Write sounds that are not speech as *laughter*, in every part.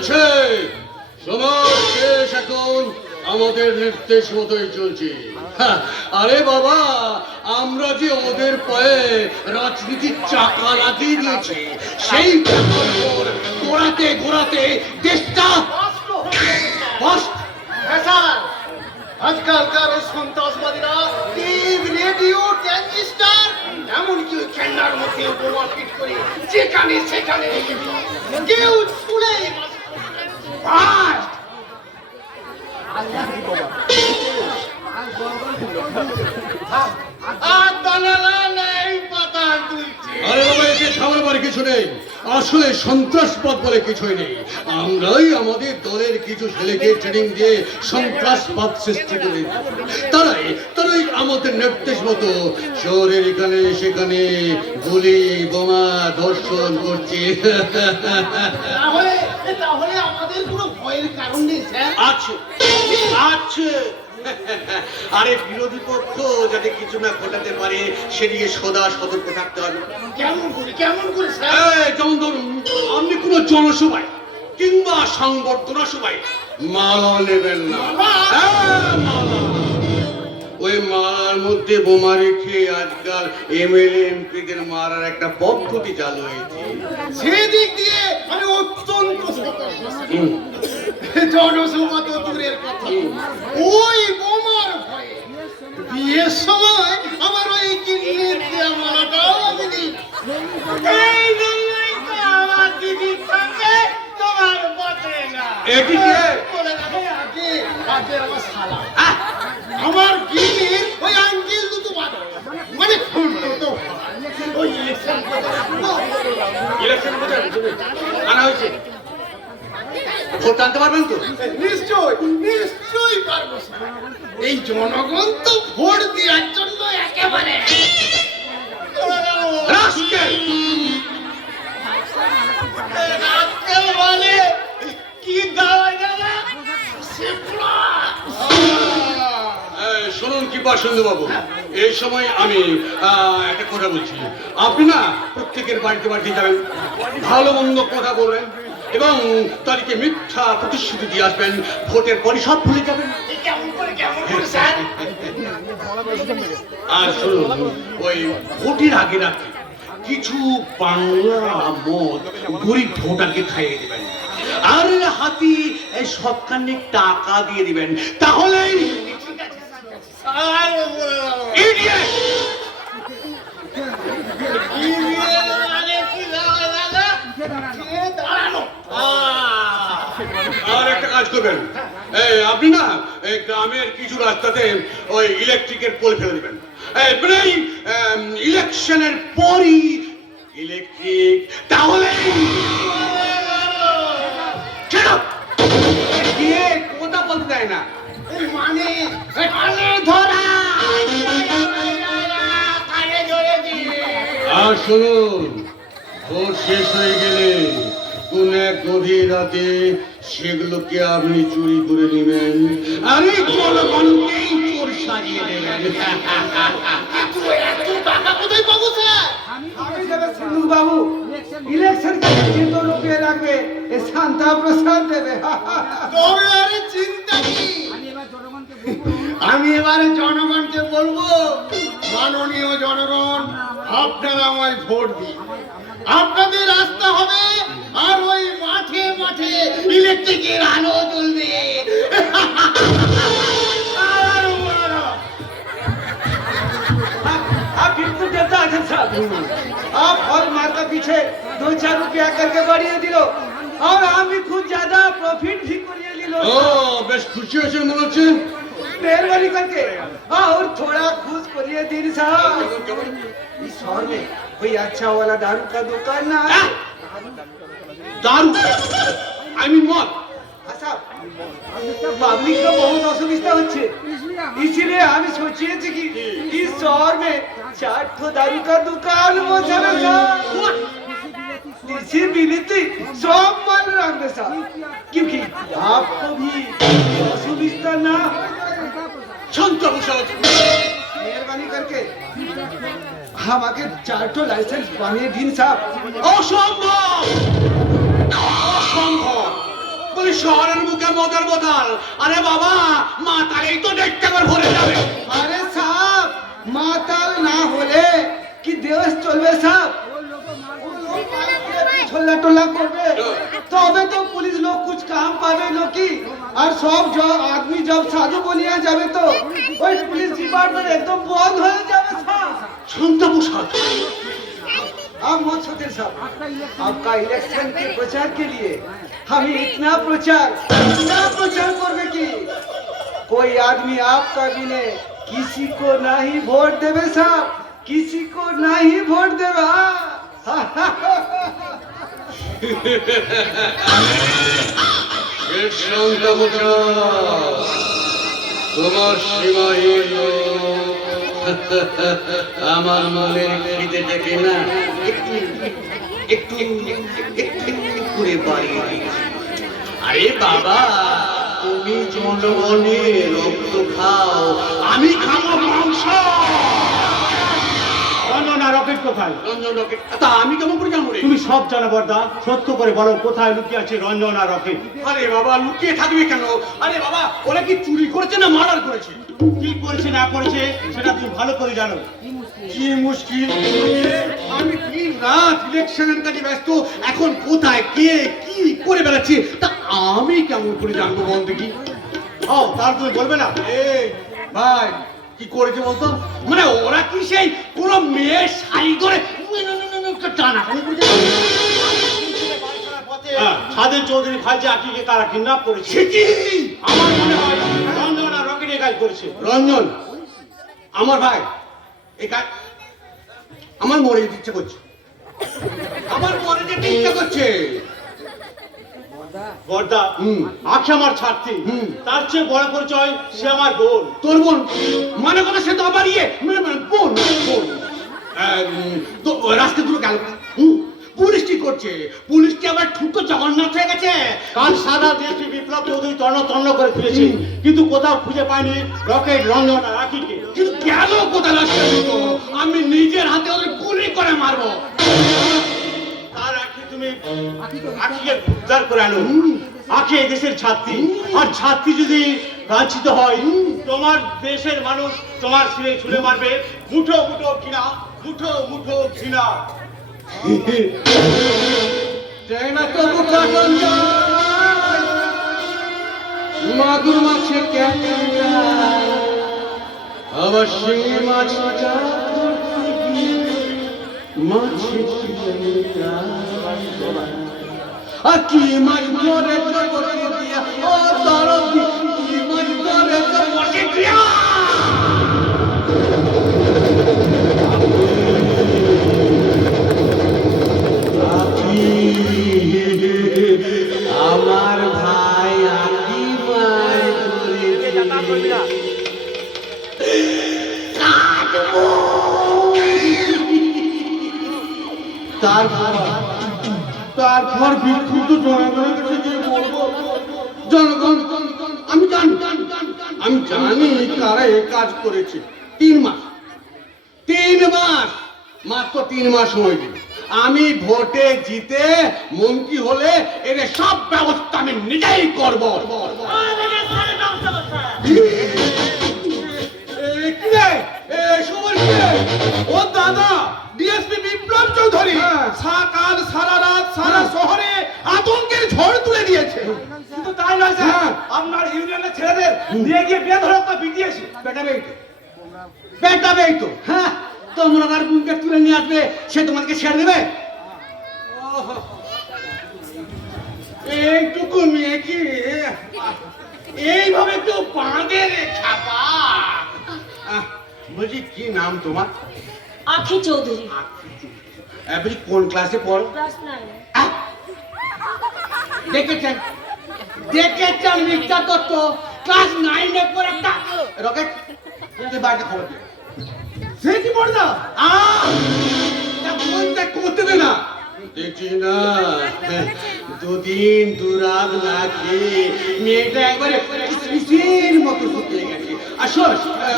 চলছে। সময় শেষ এখন আমাদের নির্দেশ মতোই চলছে। আরে বাবা, আমরা যে ওদের পায়ে রাজনীতির চাকা লাগিয়ে দিয়েছি, সেই ঘোরাতে ঘোরাতে দেশটা আজকালকার সন্ত্রাসবাদীরা টিভি রেডিও ট্রানজিস্টার এমনকি ওই খেলনার মধ্যে বোমা ফিট করে যেখানে সেখানে কেউ বাস আর দালালা নেই পাতা তুলছে বাবা কিছু নেই। আসলে সন্ত্রাসবাদ বলে কিছুই নেই। আমরাই আমাদের দলের কিছু ছেলেকে ট্রেনিং দিয়ে সন্ত্রাসবাদ সৃষ্টি করে। তারাই তারাই আমাদের নির্দেশ মতো শহরের এখানে সেখানে গুলি বোমা ধর্ষণ করছে। তাহলে তাহলে আমাদের কোনো ভয়ের কারণ নেই স্যার। আছে। আছে। আরে বিরোধী পক্ষ যাতে কিছু না ঘটাতে পারে সেদিকে সদা সতর্ক থাকতে হবে। কেমন করে কেমন করে যেমন ধরুন আপনি কোনো জনসভায় কিংবা সংবর্ধনা সভায় মালা নেবেন না। হ্যাঁ, ওই মালার মধ্যে বোমা রেখে আজকাল এমএলএ এমপিদের মারার একটা পদ্ধতি চালু হয়েছে। সেদিক দিয়ে আমি অত্যন্ত জনসভা তো দূরের কথা। ওই বোমার ভয়ে বিয়ের সময় আমার ওই কিডনির দেওয়া মালাটাও আমি দিই এই জন্যই তো আমার দিদির সঙ্গে তোমার বটে না। এটি বলে রাখো, আগে আগে আমার গিনির ওই আঙ্কেল দুটো বাদ মানে ফুল তো ওই ইলেকশন ইলেকশন আনা হয়েছে? ভোট আনতে পারবেন তো? নিশ্চয় নিশ্চয়ই পারব এই জনগণ তো ভোট দেওয়ার জন্য একেবারে কি শুনুন কি বাসন্তী বাবু এই সময় আমি আহ, একটা কথা বলছি। আপনি না প্রত্যেকের বাড়িতে বাড়িতে যাবেন ভালো মন্দ কথা বলবেন। এবং তাদেরকে মিথ্যা প্রতিশ্রুতি দিয়ে আসবেন ভোটের পরই সব ভুলে যাবেন। আর শুনুন ওই ভোটের আগে রাখি কিছু বাংলা মদ গরিব ভোটারকে খাইয়ে দেবেন। আর হাতি এই সবখানে টাকা দিয়ে দিবেন। তাহলেই স্যার বলে দাও। Idiot! কি দিয়ে মানে কি দাওয়াই দাদা কে দাঁড়ানো আর একটা কাজ করবেন এই আপনি না এই গ্রামের কিছু রাস্তাতে ওই ইলেকট্রিকের পোল ফেলে দিবেন। মানে ইলেকশনের পরই ইলেকট্রিক তাহলে কথা বলতে দেয় না? মানে? ধরা! আর শুনুন ভোট শেষ হয়ে গেলে কোন এক গভীর রাতে সেগুলোকে আপনি চুরি করে নেবেন। আমি জনগণকেই চোর সাজিয়ে দেবেন *laughs* *laughs* আমি এবারে জনগণকে বলব। মাননীয় জনগণ আপনারা আমায় ভোট দিন। আপনাদের রাস্তা হবে আর ওই মাঠে মাঠে ইলেকট্রিকের আলো জ্বলবে আর বড়। आप बिल्कुल देता है साहब आप और मार का पीछे दो चार रुपया करके बढ़िए दिलो और हम भी खुद ज्यादा प्रॉफिट भी करिए लिलो ও বেশ খুশি হয়েছে মনে হচ্ছে मेहरबानी करके और थोड़ा खुश करिए दिन साहब इस शहर में कोई अच्छा वाला दारू का दुकान ना है দারু আই মিন মদ अच्छा पब्लिक का बहुत असुविधा होच्छे इसीलिए हम सोचिए थे कि इस शहर में चार ठो दारू का दुकान बसावे साहब इसी बिलिती सब मान रंगे साहब क्योंकि आपको भी असुविधा ना हो। শান্ত প্রসাদ मेहरबानी करके আমাকে চারটো লাইসেন্স বানিয়ে দিন সাহেব অসম্ভব! অসম্ভব! বলি শহরের মুখে মদের বোতল। আরে বাবা, মাতালেই তো দেখতে আবার ভরে যাবে। আরে সাহেব, মাতাল না হলে কি দেশ চলবে, সাহেব? ছোল্লা টোল্লা করবে। তবে তো পুলিশ লোক কাম পাবে আর সব আদমি যাব সাধু বলিয়া যাবে তো। ওই পুলিশ ডিপার্টমেন্ট একদম বন্ধ হয়ে যাবে। সাহ শান্ত প্রসাদ अब मत सोचे साहब आपका इलेक्शन के प्रचार के लिए हमें इतना प्रचार इतना प्रचार करवे की कोई आदमी आपका भी ने किसी को नहीं वोट देवे साहब किसी को नहीं वोट देवे हाँ। শান্ত প্রসাদ তোমার সীমাহীন আমার মনের খিদে দেখে না, একটু একটু আরে বাবা, তুমি জনগণের রক্ত খাও, আমি খাব কোথায়? রঞ্জন রকেট তা আমি কেমন করে জানব রে? তুমি সব জানো বর্দা সত্য করে বলো কোথায় লুকিয়ে আছে রঞ্জনা রকেট আরে বাবা লুকিয়ে থাকবে কেন? আরে বাবা ওরা কি চুরি করেছে না মার্ডার করেছে? কি করেছে না করেছে সেটা তুমি ভালো করে জানো। কি মুশকিল? আমি দিন রাত ইলেকশনের কাজে ব্যস্ত এখন কোথায় কে কি করে বেড়াচ্ছে তা আমি কেমন করে জানব বল দেখি। ও তার তুমি বলবে না? এই ভাই। কি করেছে বলতো? মানে ওরা কি সেই কোন মেয়ে শাড়ি ধরে টানাটানি করেছে হ্যাঁ, চৌধুরী খালজি আকিকে তারা কিডন্যাপ করেছে। কি? আমার মনে হয় রঞ্জনা রকেটে কাজ করেছে। রঞ্জন আমার ভাই এই কাজ আমার মরে যেতে ইচ্ছে করছে। আমার মরে যেতে ইচ্ছে করছে। বর্দা হুম। আখি আমার ছাত্রী। হুম। তার চেয়ে বড় পরিচয় সে আমার বোন। তোর বোন? মানে কথা সে তো আবার ইয়ে। বোন রাস্তা দুটো গেল। পুলিশ কি করছে? পুলিশ কি আবার ঠুটো জগন্নাথ হয়ে গেছে? কাল সারা দেশে বিপ্লব চৌধুরী তন্ন তন্ন করে ফিরেছে। কিন্তু কোথাও খুঁজে পায়নি রকেট রঞ্জনা রাখিকে কিন্তু কেন কোথায় রাস্তা আমি নিজের হাতে ওদের গুলি করে মারবো। আখিকে উদ্ধার করে আনো। আখি দেশের ছাত্রী। আর ছাত্রী যদি লাঞ্ছিত হয়, তোমার দেশের মানুষ তোমার শিরে ছুলে মারবে। মুঠো মুঠো ঘৃণা, মুঠো মুঠো ঘৃণা। মাগুর মাছের ক্যাংরা আবার শিঙি কি ধরে জগতে দিয়া ও দরদি কি দিয়া। কাজ করেছে। তিন মাস। তিন মাস। মাত্র তিন মাস দিন আমি ভোটে জিতে মন্ত্রী হলে এদের সব ব্যবস্থা আমি নিজেই করব। আপনার ইউনিয়নের ছেলেদের নিয়ে গিয়ে বেধরক পিটিয়েছে পেটাবেই তো। পেটাবেই তো। হ্যাঁ তোমরা তার বুকে তুলে নিয়ে আসবে সে তোমাকে ছেড়ে দেবে? এইটুকু মেয়ে কি এইভাবে কেউ বাঁধে রে ছাপা। বলছি কি নাম তোমার? আখি চৌধুরী। বলছি কোন ক্লাসে পড়ো? ক্লাস নাইন দেখেছেন? দেখেছেন মিথ্যা তত্ত্ব ক্লাস নাইনে পর একটা রকেট বাড়িতে খবর দে সে কি পড়দা! তা বলতে করতে দে না। দেখছি না। দুদিন দুরাত না খেয়ে মেয়েটা একবারে শিশির মতো শুকিয়ে গেছে। আসল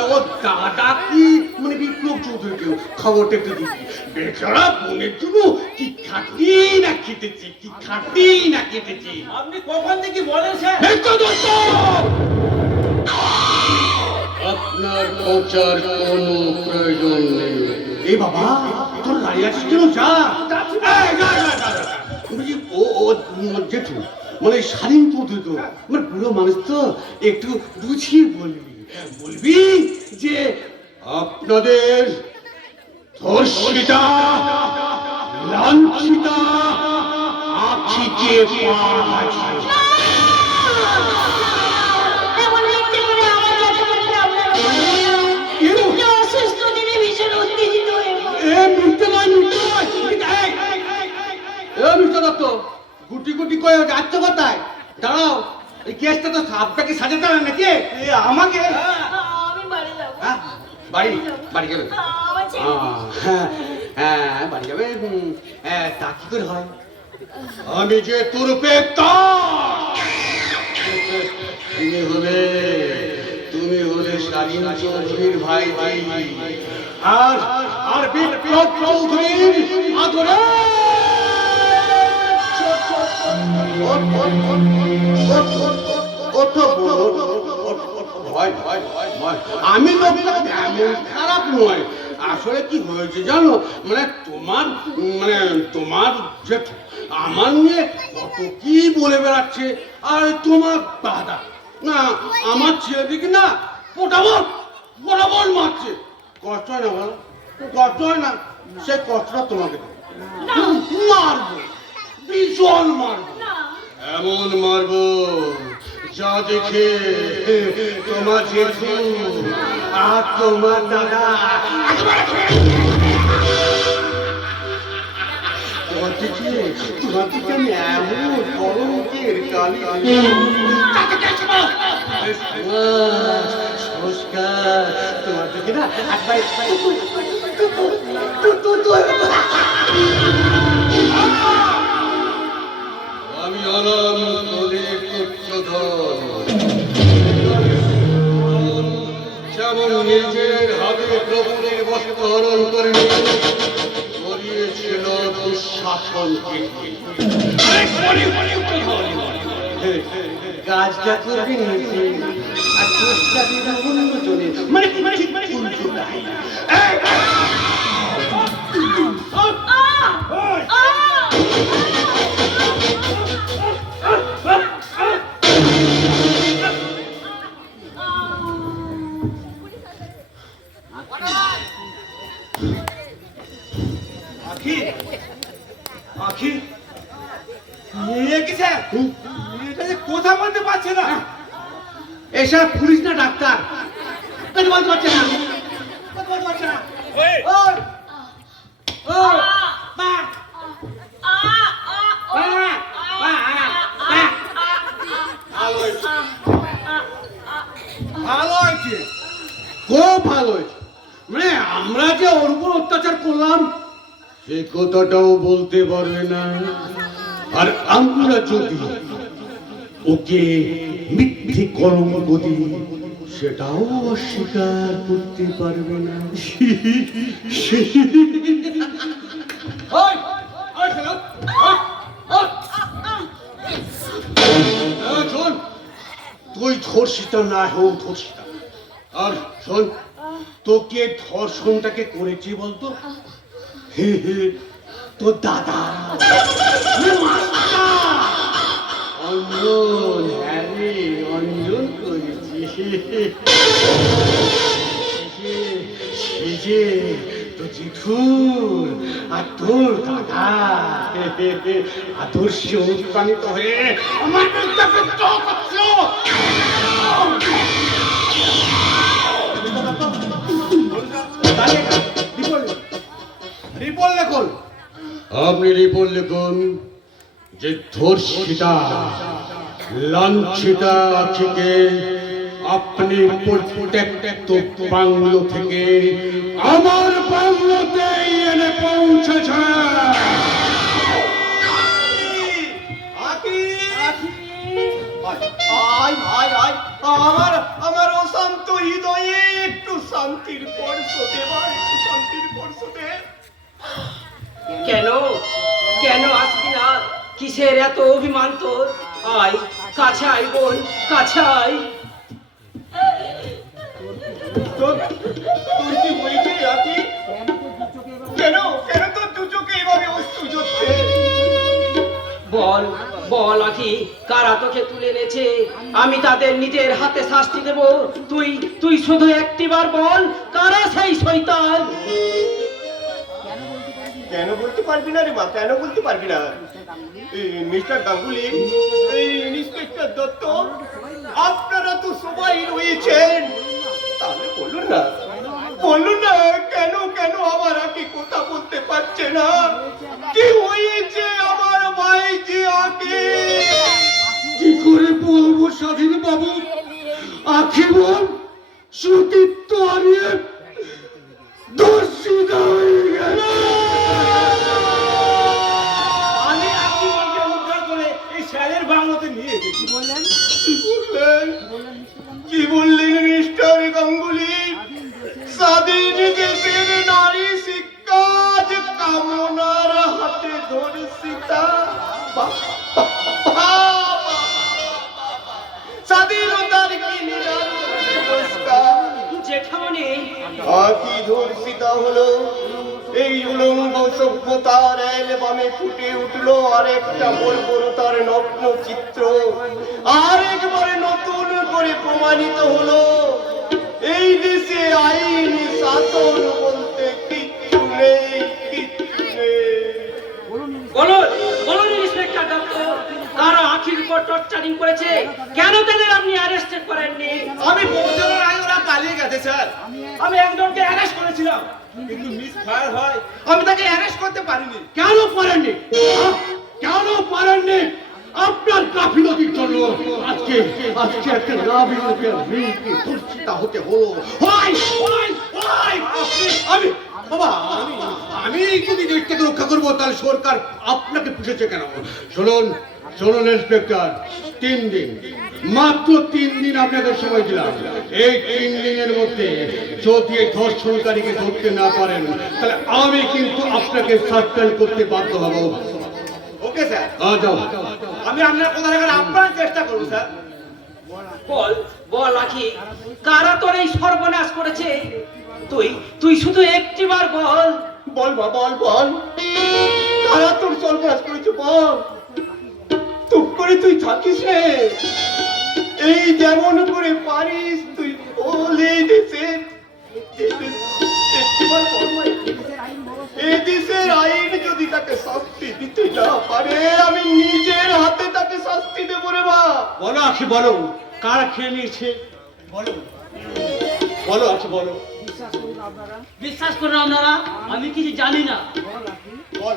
ও দাদা কি মানে বিপ্লব চৌধুরীকে খবরটা একটু দিবি বেচারা বোনের জন্য কি খাটি না খেতেছে কি খাটি না খেতেছে আপনি কখন থেকে বলেন স্যার? আপনার পৌঁছার কোনো প্রয়োজন নেই। এই বাবা তোর দাঁড়িয়ে আছিস কেন? যা। ও জেঠু মানে স্বাধীন চৌধুরী তো মানে বুড়ো মানুষ তো একটু বুঝিয়ে বলবি। বলবি যে আপনাদের ধর্ষিতা লাঞ্ছিতা আখিকে পাওয়া হয়ে দত্ত গুটি গুটি করে যাচ্ছ কোথায়। দাঁড়াও এই কেসটা তো সাজাতে হবে নাকি? এ, আমাকে? আমি বাড়ি যাব। হ্যাঁ বাড়ি বাড়ি যাবে। হ্যাঁ হ্যাঁ বাড়ি যাবে তা কি করে হয়? আমি যে তোর তুমি হলে তুমি হলে স্বাধীন চৌধুরীর ভাই ভাই আর আর বিপ্লব চৌধুরীর আদরে। আমি লোকটা এমন খারাপ নয় আসলে কি হয়েছে জানো? মানে তোমার মানে তোমার যে আমার নিয়ে কত কি বলে বেড়াচ্ছে আর তোমার দাদা না আমার ছেলেদিকে না পোটাবট বরাবর মারছে। কষ্ট হয় না বলো? কষ্ট হয় না? সে কষ্টটা তোমাকে মারবো ভীষণ মারবো। এমন মারবো যা দেখে তোমার জেঠু আর তোমার দাদা তোমার দিকে আমি এমন কলঙ্কের কালি নমস্কার তোমার দিকে না একবার পুত্রধর যেমন নিজের হাতে প্রভুদের বস্ত্র হরণ করে করিয়েছিল দুঃশাসনকে কাজটা করবি নিজে আর দোষটা দিবি অন্য মানে মানে মানে উল্টোটা কথা বলতে পারছে না। এসব পুলিশ না ডাক্তার। কথা বলতে পারছে না। কথা বলতে পারছে না। ওই। মা। ভালো ভালো হয়েছে। খুব ভালো হয়েছে। মানে আমরা যে ওর উপর অত্যাচার করলাম সে কথাটাও বলতে পারবে না। আর আমরা যদি ওকে মিথ্যে কলঙ্ক দিই সেটাও অস্বীকার করতে পারবে না। তুই ধর্ষিতা না হোক ধর্ষিতা। আর শোন, তোকে ধর্ষণটাকে করেছি বলতো? হে হে তোর দাদা! অঞ্জন হ্যাঁ অঞ্জন করেছি। তো জিঠুর আর তোর দাদা। আদর্শ অনুপ্রাণিত হয়ে আমার বিরুদ্ধে আপনি রিপোর্ট লিখুন যে ধর্ষিতা, লাঞ্ছিতা থেকে আপনি বাংলো থেকে আমার বাংলোতে এনে পৌঁছেছে। আমার আমার একটু শান্তির পরশ দেবা একটু শান্তির পরশ দেয় কেন? কেন আসবি না? কিসের এত অভিমান তোর? আয় কাছে আয় বোন কাছে বল বল আখি কারা তোকে তুলে এনেছে? আমি তাদের নিজের হাতে শাস্তি দেব। তুই তুই শুধু একটিবার বল কারা সেই শৈতান কেন বলতে পারবি না রে মা? কেন বলতে পারবি না? মিস্টার গাঙ্গুলি ইন্সপেক্টর দত্ত, আপনারা তো সবাই রয়েছেন। তাহলে বলুন না বলুন না কেন কেন আমার আগে কথা বলতে পারছে না? কি হয়েছে আমার ভাই যে আগে কি করে বলব স্বাধীন বাবু আখি বল সতীত্ব সভ্যতার অ্যালবামে ফুটে উঠল আরেকটা বর্বরতার নগ্ন চিত্র। আরেকবারে নতুন করে প্রমাণিত হলো, এই দেশে আইন শাসন উপর টর্চারিং করেছে। কেন তাদের আপনি অ্যারেস্টেড করেননি? আমি পৌঁছানোর আগে ওরা পালিয়ে গেছে স্যার। আমি একজনকে অ্যারেস্ট করেছিলাম। কিন্তু মিস ফায়ার হয়। আমি তাকে অ্যারেস্ট করতে পারিনি। কেন পারেননি কেন পারেননি আপনার গাফিলতির জন্য আজকে আজকে একটা নাবিকের মেয়েকে ধর্ষিতা হতে হলো। হয় হয় হয়। আমি বাবা আমি যদি দেশটাকে রক্ষা করব তাহলে সরকার আপনাকে পুষেছে কেন? শুনুন শুনুন ইন্সপেক্টর তিন দিন মাত্র তিন দিন আপনাদের সময় দিলাম। এই তিন দিনের মধ্যে যদি এই ধর্ষণকারীকে ধরতে না পারেন তাহলে আমি কিন্তু আপনাকে সাসপেন্ড করতে বাধ্য হব। Okay sir. যাও। আমি আপনার কথা রাখার আপ্রাণ চেষ্টা করব স্যার। বল বল আখি কারা তোর এই সর্বনাশ করেছে? তুই তুই শুধু একটিবার বল। বল বল বল। তারা তোর সর্বনাশ করেছে বল। চুপ করে তুই থাকিস রে। এই যেমন করে পারিস তুই বলে দেশের আইন যদি তাকে শাস্তি দিতে না পারে আমি নিজের হাতে তাকে শাস্তি দেবো রে বা বলো আখি বলো। কারা খেয়ে নিয়েছে? বলো। বলো আখি বলো। বিশ্বাস করুন আপনারা। আমি কিছু জানি না। বল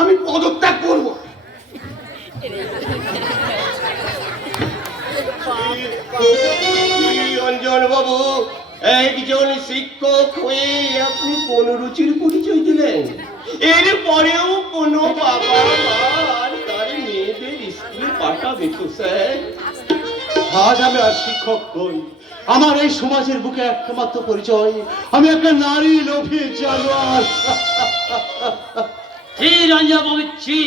আমি পদত্যাগ করব। রঞ্জন বাবু একজন শিক্ষক হয়ে আপনি কোন রুচির পরিচয় দিলেন। এর পরেও কোনো বাবা আর তার মেয়েদের স্কুলে পাঠাবে তো, স্যার। আজ আমি আর শিক্ষক নই। আমার এই সমাজের বুকে একমাত্র পরিচয়। আমি একটা নারী লোভী জানোয়ার। শ্রী রঞ্জবাবুচ্ছি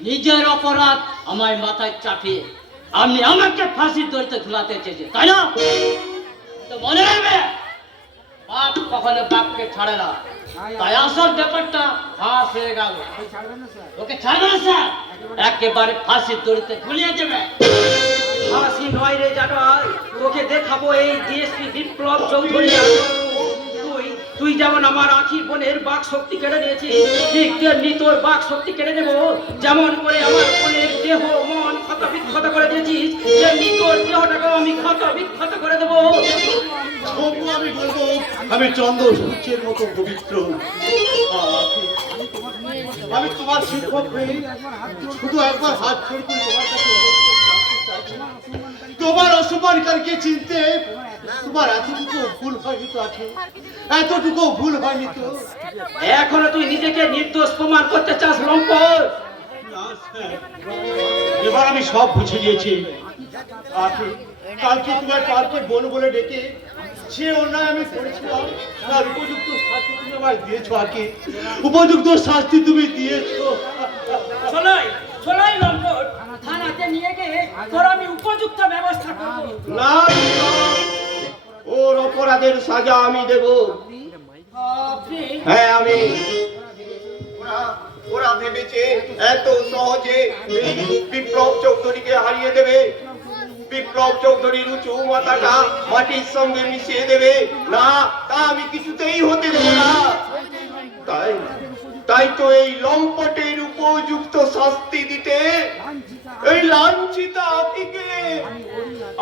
নিজের অপরাধ আমায় মাথায় চাপিয়ে আপনি আমাকে ফাঁসির দড়িতে ঝুলাতে চেয়েছে তাই না? মনে রাখবে, বাপ কখনো বাপকে ছাড়ে না। তাই আসল ব্যাপারটা ফাঁস হয়ে গেল। ওকে ছাড়বে না, স্যার? একেবারে ফাঁসির দড়িতে ঝুলিয়ে দেবে। ফাঁসি নয় রে জানোয়ার, তোকে দেখাবো এই ডিএসপি বিপ্লব চৌধুরী। তুই যেমন আমার আখির বোনের বাক শক্তি কেড়ে নিয়েছিস, ঠিক তেমনি তোর বাক শক্তি কেড়ে নেব। যেমন করে আমার বোনের দেহ, মন ক্ষত বিক্ষত করে দিয়েছিস, তেমনি তোর দেহটাকেও আমি ক্ষত বিক্ষত করে দেবো। আমি বলব, আমি চন্দ্র সূর্যের মতো পবিত্র। আমি তোমার শিক্ষক হয়ে শুধু একবার হাত জোড় করে তোমার কাছে। তোমার অসম্মানকারীকে চিনতে তোমার এতটুকু ভুল হয়নি তো আছে এতটুকু ভুল হয়নি তো? এখনও তুই নিজেকে নির্দোষ প্রমাণ করতে চাস লম্পট? এবার আমি সব বুঝে গিয়েছি কালকে তোমার পার্কে বোন বলে ডেকে যে অন্যায় আমি করেছিলাম। তার উপযুক্ত শাস্তি তুমি আমায় দিয়েছ আকি। উপযুক্ত শাস্তি তুমি দিয়েছ। শোনাই শোনাই লম্পট। থানাতে নিয়ে গিয়ে তোর আমি উপযুক্ত ব্যবস্থা করব। না, ওর অপরাধের সাজা আমি দেব। হ্যাঁ আমি। ওরা ভেবেছে এত সহজে বিপ্লব চৌধুরীকে হারিয়ে দেবে। বিপ্লব চৌধুরীর উঁচু মাথাটা মাটির সঙ্গে মিশিয়ে দেবে। না, তা আমি কিছুতেই হতে দেব না। তাই তাই তো এই লম্পটের উপযুক্ত শাস্তি দিতে, এই লাঞ্ছিতা আপিকে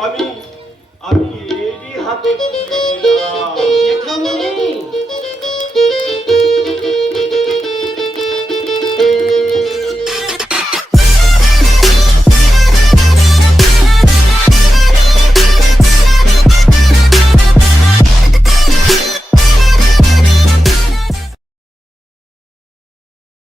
আমি আমি ধাপে